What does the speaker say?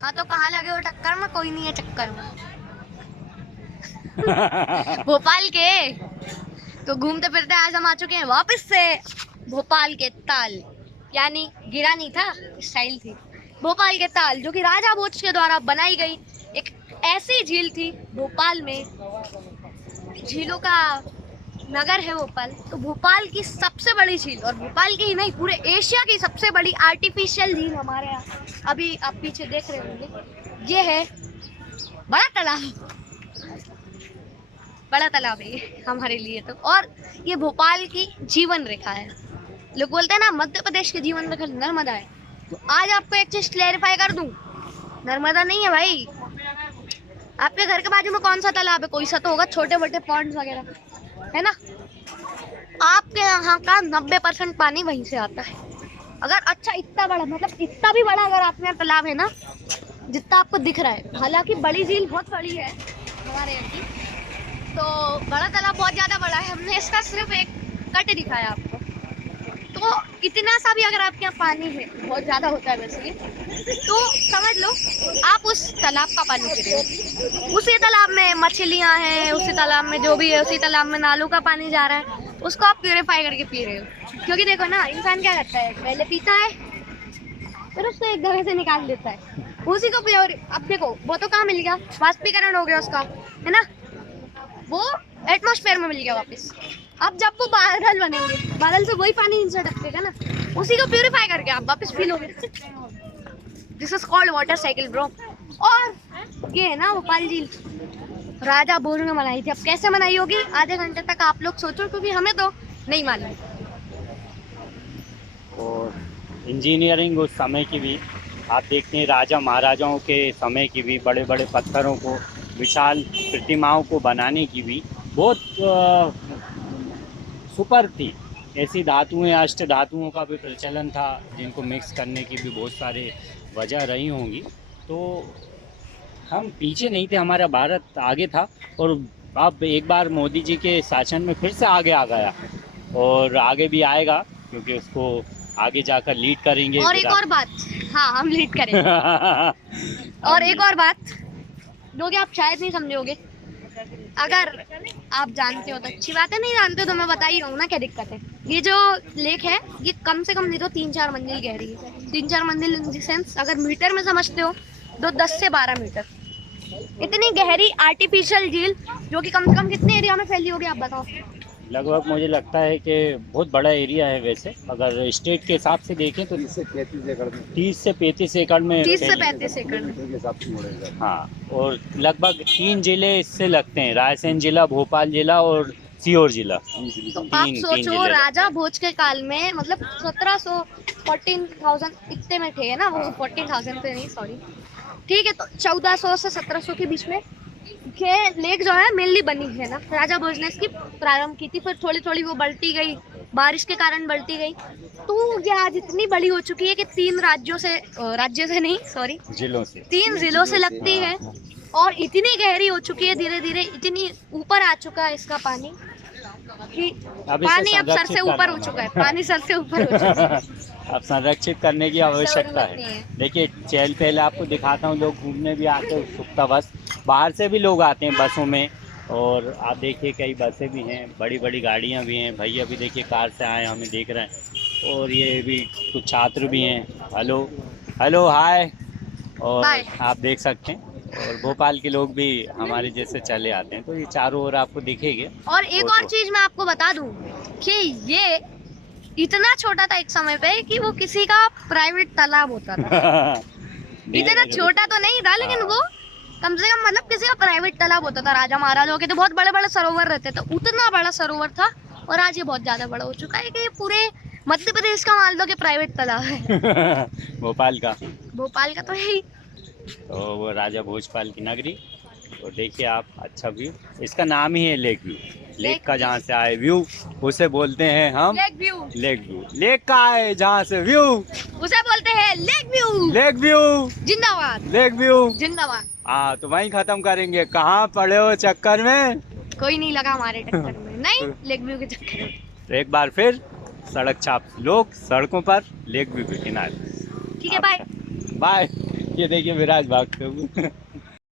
हाँ तो कहाँ लगे हो टक्कर में? कोई नहीं है चक्कर में। भोपाल के तो घूमते फिरते आज हम आ चुके हैं वापस से भोपाल के ताल, यानी गिरा नहीं था, स्टाइल थी। भोपाल के ताल जो कि राजा भोज के द्वारा बनाई गई एक ऐसी झील थी भोपाल में। झीलों का नगर है भोपाल, तो भोपाल की सबसे बड़ी झील, और भोपाल की ही नहीं पूरे एशिया की सबसे बड़ी आर्टिफिशियल झील हमारे यहाँ अभी आप पीछे देख रहे होंगे, ये है बड़ा तालाब। बड़ा तालाब है ये हमारे लिए तो, और ये भोपाल की जीवन रेखा है। लोग बोलते हैं ना मध्य प्रदेश की जीवन रेखा नर्मदा है, तो आज आपको एक चीज क्लैरिफाई कर दूं, नर्मदा नहीं है भाई। आपके घर के बाजू में कौन सा तालाब है? कोई सा तो होगा, छोटे मोटे पॉन्ड्स वगैरह है ना। आपके यहाँ का 90% पानी वहीं से आता है। अगर अच्छा इतना बड़ा, मतलब इतना भी बड़ा अगर आपके यहाँ तालाब है ना, जितना आपको दिख रहा है, हालांकि बड़ी झील बहुत बड़ी है हमारे यहाँ की, तो बड़ा तालाब बहुत ज्यादा बड़ा है। हमने इसका सिर्फ एक कट दिखाया आपको। तो इतना सा भी अगर आपके यहाँ पानी है, बहुत ज्यादा होता है वैसे ही, तो समझ लो आप उस तालाब का पानी पी रहे हो। उसी तालाब में मछलियाँ हैं, उसी तालाब में जो भी है, उसी तालाब में नालों का पानी जा रहा है, उसको आप प्यूरिफाई करके पी रहे हो। क्योंकि देखो ना, इंसान क्या करता है, पहले पीता है फिर उसको एक जगह से निकाल देता है, उसी को प्योर। अब देखो वो तो कहाँ मिल गया, वाष्पीकरण हो गया उसका, है ना, वो एटमॉस्फेयर में मिल गया वापस। अब जब वो बादल बनेंगे, बादल से वही पानी नीचे टपकेगा ना, उसी को प्यूरिफाई करके आप वापस पी लोगे। This is called water cycle bro. और ये है ना भोपाल झील, राजा भोज ने बनाई थी। अब कैसे बनाई होगी आधे घंटे तक आप लोग सोचो, क्योंकि हमें तो नहीं मालूम। और इंजीनियरिंग उस समय की भी आप देखते हैं, राजा महाराजाओं के समय की भी, बड़े बड़े पत्थरों को, विशाल प्रतिमाओं को बनाने की भी बहुत सुपर थी। ऐसी धातुएं, अष्ट धातुओं का भी प्रचलन था, जिनको मिक्स करने की भी बहुत सारे वजह रही होंगी। तो हम पीछे नहीं थे, हमारा भारत आगे था, और अब एक बार मोदी जी के शासन में फिर से आगे आ गया, और आगे भी आएगा, क्योंकि उसको आगे जाकर लीड करेंगे। और एक और बात, हाँ हम लीड करेंगे। और एक और बात जो कि आप शायद नहीं समझोगे, अगर आप जानते हो तो अच्छी बात है, नहीं जानते हो तो मैं बता ही रहा हूँ ना क्या दिक्कत है। ये जो लेक है ये कम से कम नहीं तो 3-4 मंजिल गहरी है। 3-4 मंजिल इन द सेंस, अगर मीटर में समझते हो तो 10 से 12 मीटर इतनी गहरी आर्टिफिशियल झील, जो कि कम से कम कितने एरिया में फैली होगी आप बताओ। लगभग मुझे लगता है कि बहुत बड़ा एरिया है वैसे, अगर स्टेट के हिसाब से देखें तो 30 से 35 एकड़ में 30 से 35 एकड़ में 30 से फैली। 35 एकड़ में। के हिसाब से मुड़ेगा। हाँ, और लगभग 3 जिले इससे लगते हैं, रायसेन जिला, भोपाल जिला और सीहोर जिला। तो आप सोचो राजा भोज के काल में, मतलब 1700 14,000 इतने में थे ना वो, 14,000 थे नहीं सॉरी, ठीक है, तो 1400 से 1700 के बीच में ये लेक जो है मेनली बनी है ना, राजा भोज ने इसकी प्रारंभ की थी। फिर थोड़ी थोड़ी वो बढ़ती गई, बारिश के कारण बढ़ती गई, तो ये आज इतनी बड़ी हो चुकी है कि 3 राज्यों से नहीं सॉरी, जिलों से, 3 जिलों से लगती है, और इतनी गहरी हो चुकी है, धीरे धीरे इतनी ऊपर आ चुका है इसका पानी कि पानी अब सर से ऊपर हो चुका है, पानी सर से ऊपर हो चुका है। अब संरक्षित करने की आवश्यकता है। देखिए चहल पहले आपको दिखाता हूँ, लोग घूमने भी आते हैं उत्सुकता बस, बाहर से भी लोग आते हैं बसों में, और आप देखिए कई बसें भी हैं, बड़ी बड़ी गाड़ियाँ भी हैं। भैया भी देखिए कार से आए हमें देख रहे हैं, और ये भी कुछ छात्र भी हैं। हेलो हेलो हाय, और आप देख सकते हैं, और भोपाल के लोग भी हमारे जैसे चले आते हैं, तो ये चारों ओर आपको दिखेंगे। और एक और चीज मैं आपको बता दूं कि ये इतना छोटा था एक समय पे कि वो किसी का प्राइवेट तालाब होता था। इतना छोटा तो नहीं था, लेकिन वो कम से कम मतलब किसी का प्राइवेट तालाब होता था। राजा महाराजाओं के तो बहुत बड़े बड़े सरोवर रहते थे, उतना बड़ा सरोवर था, और आज ये बहुत ज्यादा बड़ा हो चुका है कि ये पूरे मध्य प्रदेश का मान लो कि प्राइवेट तालाब है। भोपाल का तो है ही। तो वो राजा भोजपाल की नगरी, तो देखिए आप, अच्छा व्यू, इसका नाम ही है लेक व्यू। लेक का जहाँ से आए व्यू उसे बोलते हैं हम lake view. Lake view. Lake का आए जहाँ से व्यू उसे बोलते हैं लेक व्यू। लेक व्यू जिंदाबाद, लेक व्यू। जिंदाबाद। हाँ, तो वहीं खत्म करेंगे। कहाँ पड़े हो चक्कर में? कोई नहीं लगा हमारे टक्कर में, नहीं लेक व्यू के चक्कर में। तो एक बार फिर सड़क छाप लोग सड़कों पर, लेक व्यू के किनारे। ठीक है, बाय बाय। ये देखिए विराज भागते हुए